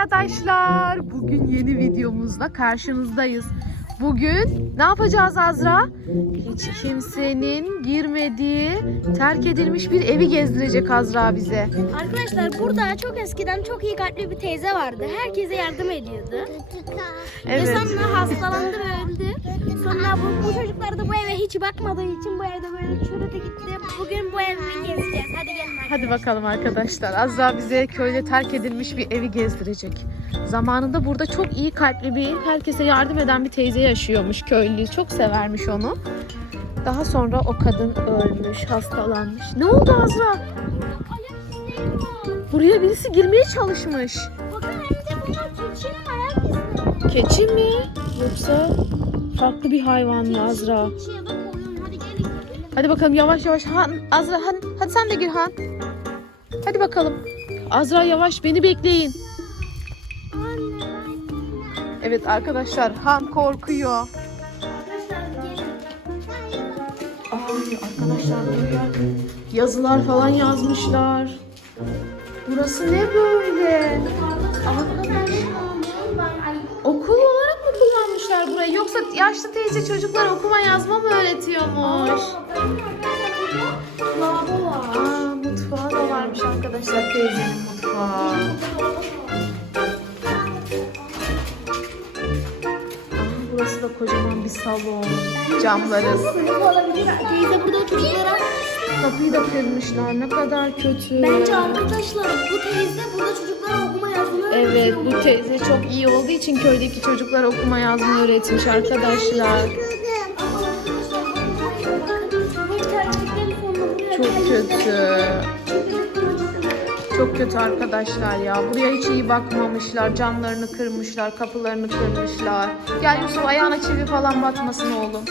arkadaşlar. Bugün yeni videomuzla karşınızdayız. Bugün ne yapacağız Azra? Hiç kimsenin girmediği, terk edilmiş bir evi gezdirecek Azra bize. Arkadaşlar burada çok eskiden çok iyi kalpli bir teyze vardı. Herkese yardım ediyordu. Evet. Ve sonra hastalandı ve öldü. Sonra bu, bu çocuklar da bu eve hiç bakmadığı için bu evde böyle çürüdü gitti. Bugün bu evi gezeceğiz. Hadi gelin arkadaşlar. Hadi bakalım arkadaşlar. Azra bize köyde terk edilmiş bir evi gezdirecek. Zamanında burada çok iyi kalpli bir, herkese yardım eden bir teyze yaşıyormuş köylü. Çok severmiş onu. Daha sonra o kadın ölmüş, hastalanmış. Ne oldu Azra? Buraya birisi girmeye çalışmış. Bakın hem bunlar keçinin ayak izi. Keçi mi? Yoksa farklı bir hayvan mı Azra? Keçi. Hadi. Hadi bakalım yavaş yavaş. Han, Azra Han, hadi sen de gir Han. Hadi bakalım. Azra yavaş beni bekleyin. Evet arkadaşlar Han korkuyor. Ay arkadaşlar buraya yazılar falan yazmışlar. Burası ne böyle? Arkadaş okul olarak mı kullanmışlar burayı? Yoksa yaşlı teyze çocuklar okuma yazma mı öğretiyormuş? Aa mutfağı da varmış arkadaşlar teyzenin mutfağı. Salon. Camları. Sınıf olabilir. Teyze burada çocuklara. Kapıyı da kırmışlar. Ne kadar kötü. Bence arkadaşlar bu teyze burada çocuklara okuma yazma Evet bu teyze çok iyi olduğu için köydeki çocuklara okuma yazma öğretmiş arkadaşlar. Çok kötü. Çok kötü arkadaşlar ya. Buraya hiç iyi bakmamışlar. Camlarını kırmışlar, kapılarını kırmışlar. Gel Yusuf ayağına çivi falan batmasın oğlum.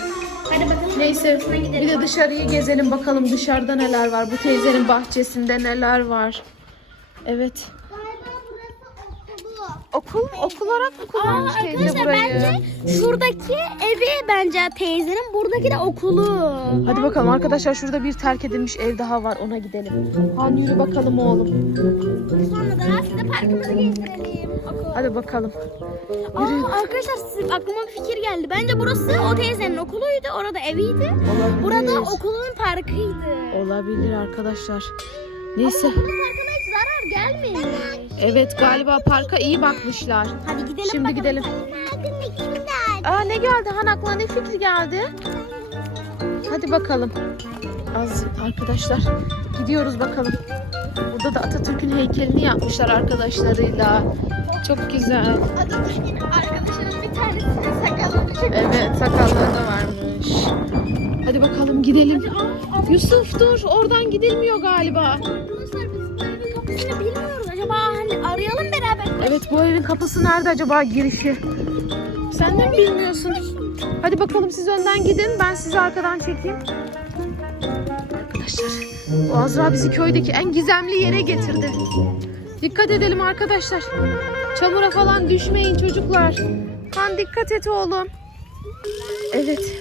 Hadi bakalım. Neyse bir de dışarıyı gezelim bakalım dışarıda neler var. Bu teyzenin bahçesinde neler var. Evet. Okul okul olarak mı kullanmış Aa, teyze arkadaşlar burayı? bence şuradaki evi bence teyzenin buradaki de okulu. Hadi bakalım arkadaşlar şurada bir terk edilmiş ev daha var ona gidelim. Han yürü bakalım oğlum. Sonra da size parkımızı gezdirelim. Okul. Hadi bakalım. Aa, arkadaşlar sizin aklıma bir fikir geldi. Bence burası o teyzenin okuluydu. Orada eviydi. Olabilir. Burada okulun parkıydı. Olabilir arkadaşlar. Neyse. Okulun parkına zarar gelmemiş. Evet galiba parka iyi bakmışlar. Hadi gidelim Şimdi bakalım. gidelim. Aa ne geldi Han aklına ne fikri geldi? Hadi bakalım. Az arkadaşlar gidiyoruz bakalım. Burada da Atatürk'ün heykelini yapmışlar arkadaşlarıyla. Çok güzel. Atatürk'ün arkadaşının bir tanesinin sakalı düşük. Evet sakalları da varmış. Hadi bakalım gidelim. Yusuf dur oradan gidilmiyor galiba. Arkadaşlar Evet bu evin kapısı nerede acaba girişi? Sen de mi bilmiyorsun? Hadi bakalım siz önden gidin ben sizi arkadan çekeyim. Arkadaşlar bu Azra bizi köydeki en gizemli yere getirdi. Dikkat edelim arkadaşlar. Çamura falan düşmeyin çocuklar. Han dikkat et oğlum. Evet.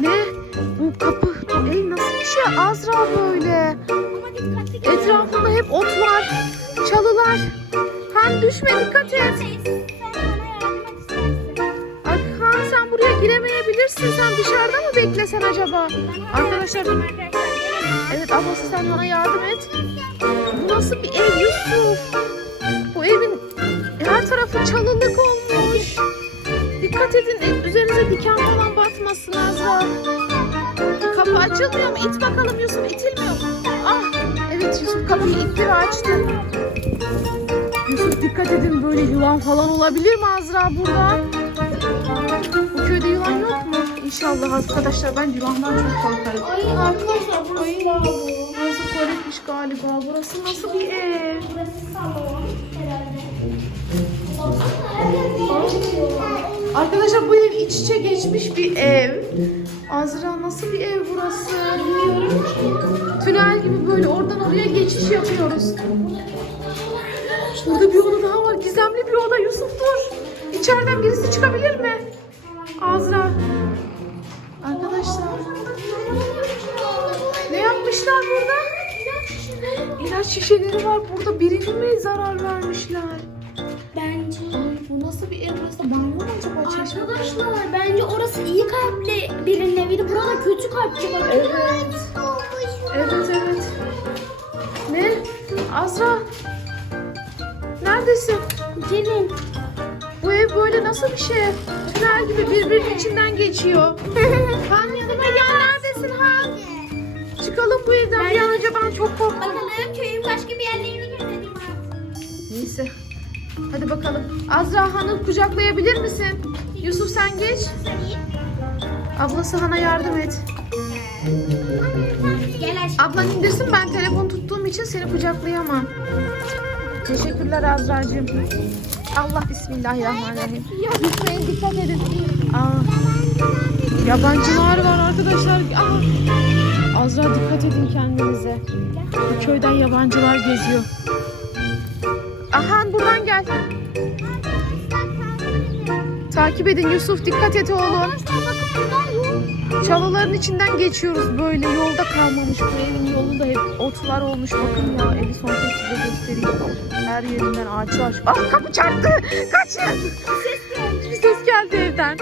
Ne? Bu kapı, ev nasıl bir şey Azra böyle? Etrafında hep otlar, çalılar. Han düşme dikkat et. Ay, Han sen buraya giremeyebilirsin. Sen dışarıda mı beklesen acaba? Arkadaşlar evet ablası sen bana yardım et. Bu nasıl bir ev Yusuf? Bu evin her tarafı çalılık olmuş. Dikkat edin üzerinize diken falan batmasın Azra. Kapı açılmıyor mu? İt bakalım Yusuf itilmiyor mu? Ah evet Yusuf kapıyı itti ve açtı. Yusuf dikkat edin böyle yılan falan olabilir mi Azra burada? Bu köyde yılan yok mu? İnşallah arkadaşlar ben yılandan çok korkarım. Ay arkadaşlar lavabo. burası tuvaletmiş galiba. Burası nasıl bir ev? Burası salon herhalde. Arkadaşlar bu ev iç içe geçmiş bir ev. Azra nasıl bir ev burası? Bilmiyorum ki. Tünel gibi böyle oradan oraya geçiş yapıyoruz. Burada bir oda daha var. Gizemli bir oda. Yusuf dur. İçeriden birisi çıkabilir mi? Azra. Arkadaşlar. Ne yapmışlar burada? İlaç şişeleri var burada. Birinci mi? zarar vermişler. Bence. Ay bu nasıl bir ev burası? Banyo mu acaba? Çeşme mi? Arkadaşlar bence orası iyi kalpli birinin eviydi. Burada kötü kalpli bakın. Evet. Evet evet. Ne? Azra. Neredesin? Gelin. Bu ev böyle nasıl bir şey? Tünel gibi birbirinin içinden geçiyor. Han yanıma gel neredesin Han? Çıkalım bu evden. Bir an önce ben çok korktum. Bakalım köyün başka bir yerlerini gezelim. Hadi bakalım. Azra Han'ı kucaklayabilir misin? Yusuf sen geç. Ablası Han'a yardım et. Ablan indirsin ben telefon tuttuğum için seni kucaklayamam. Teşekkürler Azra'cığım. Allah bismillahirrahmanirrahim. Lütfen dikkat edin. Aa, yabancılar var arkadaşlar. Aa, Azra dikkat edin kendinize. Bu köyden yabancılar geziyor. Ahan buradan gel. Takip edin Yusuf dikkat et oğlum. Çalıların içinden geçiyoruz böyle. Yolda kalmamış bu evin yolu da hep otlar olmuş. Bakın ya evi son kez size göstereyim. Her yerinden ağaçlar. Ah kapı çarptı. Kaçın. Bir ses geldi evden.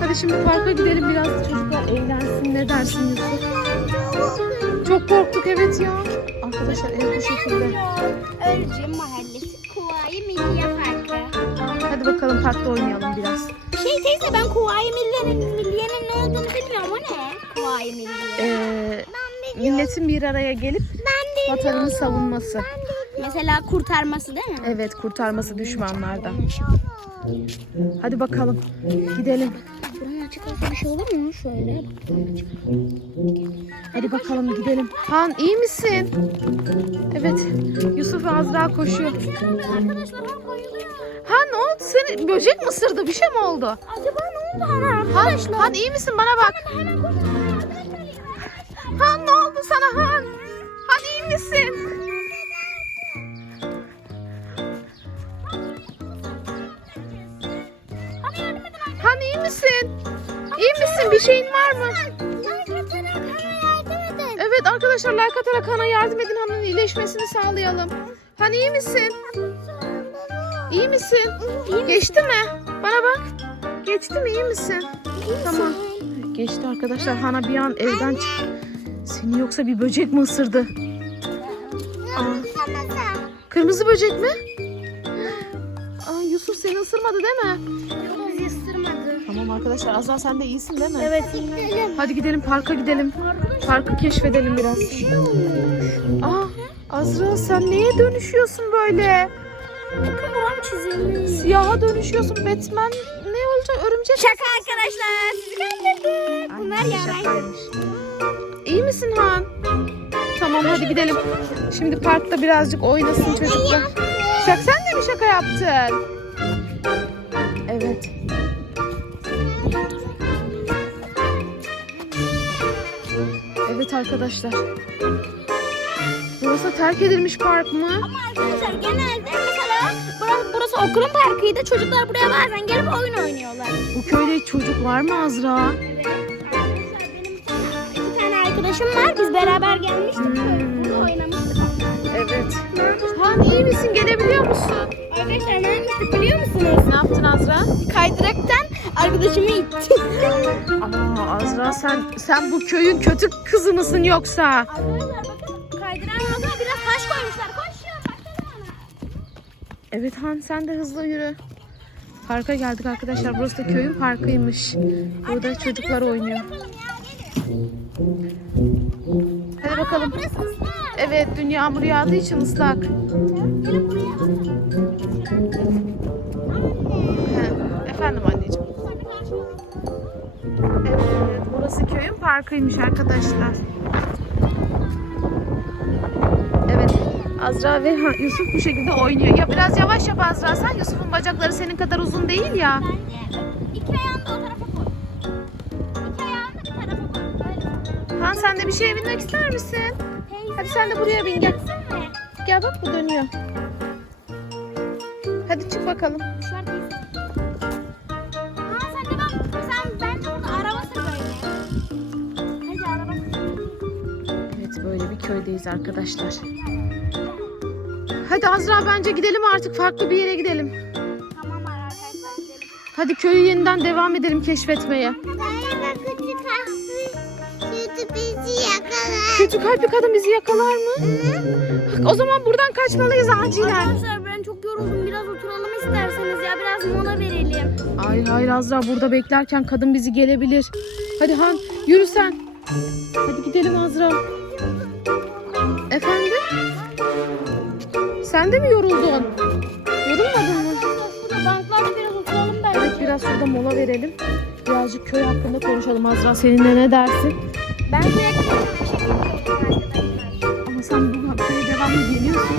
Hadi şimdi parka gidelim biraz çocuklar eğlensin. Ne dersin Yusuf? Çok korktuk evet ya. Arkadaşlar ev bu şekilde. Ölcüm Mahallesi Kuvayi Milliye Parkı. Hadi bakalım parkta oynayalım biraz. Şey teyze ben Kuvayi Milliye'nin Milliye'nin ne olduğunu bilmiyorum. O ne? Kuvayi Milliye. Ee, milletin bir araya gelip vatanını savunması. Mesela kurtarması değil mi? Evet kurtarması düşmanlardan. Hadi bakalım gidelim. Açık olsa bir şey olur mu? Şöyle. Hadi bakalım gidelim. Han iyi misin? Evet Yusuf ve Azra koşuyor. Arkadaşlar ben bayılıyorum. Han ne oldu? Seni böcek mi ısırdı? Bir şey mi oldu? Acaba ne oldu ana Han, arkadaşlar? Han iyi misin? Bana bak. Han ne oldu sana Han? Han iyi misin? Hadi yardım edin arkadaşlar. Han iyi misin? İyi misin? Bir şeyin var mı? Evet arkadaşlar like atarak Han'a yardım edin. Han'ın iyileşmesini sağlayalım. Han iyi misin? İyi misin? Geçti mi? Bana bak. Geçti mi? İyi misin? Tamam. Geçti arkadaşlar. Hana bir an evden çıktı. Seni yoksa bir böcek mi ısırdı? Aa, kırmızı böcek mi? Aa, Yusuf seni ısırmadı değil mi? Bizi ısırmadı. Tamam arkadaşlar. Azra sen de iyisin değil mi? Evet. Gidelim. Hadi gidelim parka gidelim. Parkı keşfedelim biraz. Aa, Azra sen neye dönüşüyorsun böyle? Bakın buram çizilmiş. Siyaha dönüşüyorsun. Batman ne olacak? Örümcek. Şaka arkadaşlar. Sizi kandırdım. Bunlar yalan. İyi misin Han? Tamam hadi gidelim. Şimdi parkta birazcık oynasın çocuklar. Şak sen de mi şaka yaptın? Evet arkadaşlar. Burası terk edilmiş park mı? Ama arkadaşlar genelde mesela burası, burası okulun parkıydı. Çocuklar buraya bazen gelip oyun oynuyorlar. Bu köyde çocuk var mı Azra? Evet. Arkadaşlar benim iki tane arkadaşım var. Biz beraber gelmiştik. Hmm. Burada oynamıştık. Evet. Han iyi misin? Gelebiliyor musun? Arkadaşlar ne yapmıştık biliyor musunuz? Ne yaptın Azra? Kaydıraktan arkadaşımı ittim. Aa Azra sen sen bu köyün kötü kızı mısın yoksa? Arkadaşlar bakın kaydırağın altına biraz taş koymuşlar. Koşuyor. Baksana. Evet Han sen de hızlı yürü. Parka geldik arkadaşlar. Burası da köyün parkıymış. Burada çocuklar oynuyor. Yapalım ya, gelin. Hadi bakalım. Burası ıslak. Evet dün yağmur yağdığı için ıslak. Gelin buraya. Burası köyün parkıymış arkadaşlar. Evet Azra ve Yusuf bu şekilde oynuyor. Ya biraz yavaş yap Azra sen. Yusuf'un bacakları senin kadar uzun değil ya. İki ayağını o tarafa koy. İki ayağını bir tarafa koy. Böyle. Han sen de bir şeye binmek ister misin? Hadi sen de buraya bin gel. Gel bak bu dönüyor. Hadi çık bakalım. Köydeyiz arkadaşlar. Hadi Azra bence gidelim artık farklı bir yere gidelim. Tamam arkadaşlar gidelim. Hadi köyü yeniden devam edelim keşfetmeye. Kötü kalpli kötü bizi yakalar. Kötü kalpli kadın bizi yakalar mı? O zaman buradan kaçmalıyız acilen. Arkadaşlar ben çok yoruldum. Biraz oturalım isterseniz ya. Biraz mola verelim. Hayır hayır Azra burada beklerken kadın bizi gelebilir. Hadi Han yürü sen. Hadi gidelim Azra. Sen de mi yoruldun? Yorulmadın mı? Banklarda biraz oturalım bence. Evet biraz şurada mola verelim. Birazcık köy hakkında konuşalım Azra. Seninle ne dersin? Ben arkadaşlar. Ama sen bu köye devamlı geliyorsun.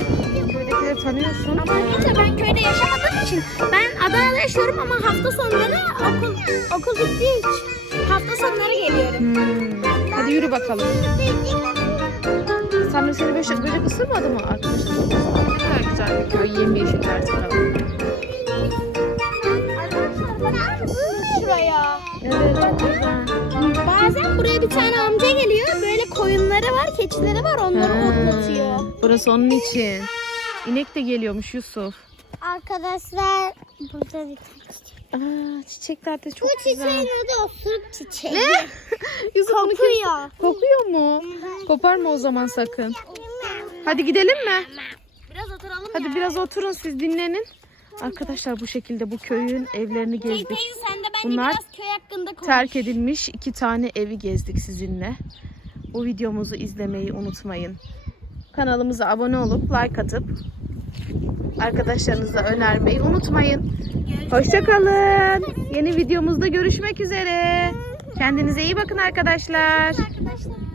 Köydekileri tanıyorsun. Ama neyse ben köyde yaşamadığım için ben Adana'da yaşıyorum ama hafta sonları okul okul bittiği için hafta sonları geliyorum. Hmm. Hadi yürü bakalım. Sen seni böcek, böcek ısırmadı mı arkadaşlar? Güzel bir köy. Yemyeşil her tarafı. Arkadaşlar bakar mısınız şuraya? Evet çok güzel. Bazen buraya bir tane amca geliyor. Böyle koyunları var, keçileri var. Onları Ha, otlatıyor. Burası onun için. İnek de geliyormuş Yusuf. Arkadaşlar burada bir tane çiçek. Aa, çiçekler de çok Bu güzel. çiçeğin adı osuruk çiçeği. Ne? Yusuf bunu kim- Kokuyor. Kokuyor mu? Koparma o zaman sakın. Hadi gidelim mi? Oturalım Hadi ya. biraz oturun siz dinlenin. Arkadaşlar bu şekilde bu köyün evlerini Teyze gezdik. sen de bence Bunlar biraz köy hakkında konuş. Terk edilmiş iki tane evi gezdik sizinle. Bu videomuzu izlemeyi unutmayın. Kanalımıza abone olup like atıp arkadaşlarınıza önermeyi unutmayın. Hoşçakalın. Yeni videomuzda görüşmek üzere. Kendinize iyi bakın arkadaşlar. Arkadaşlar.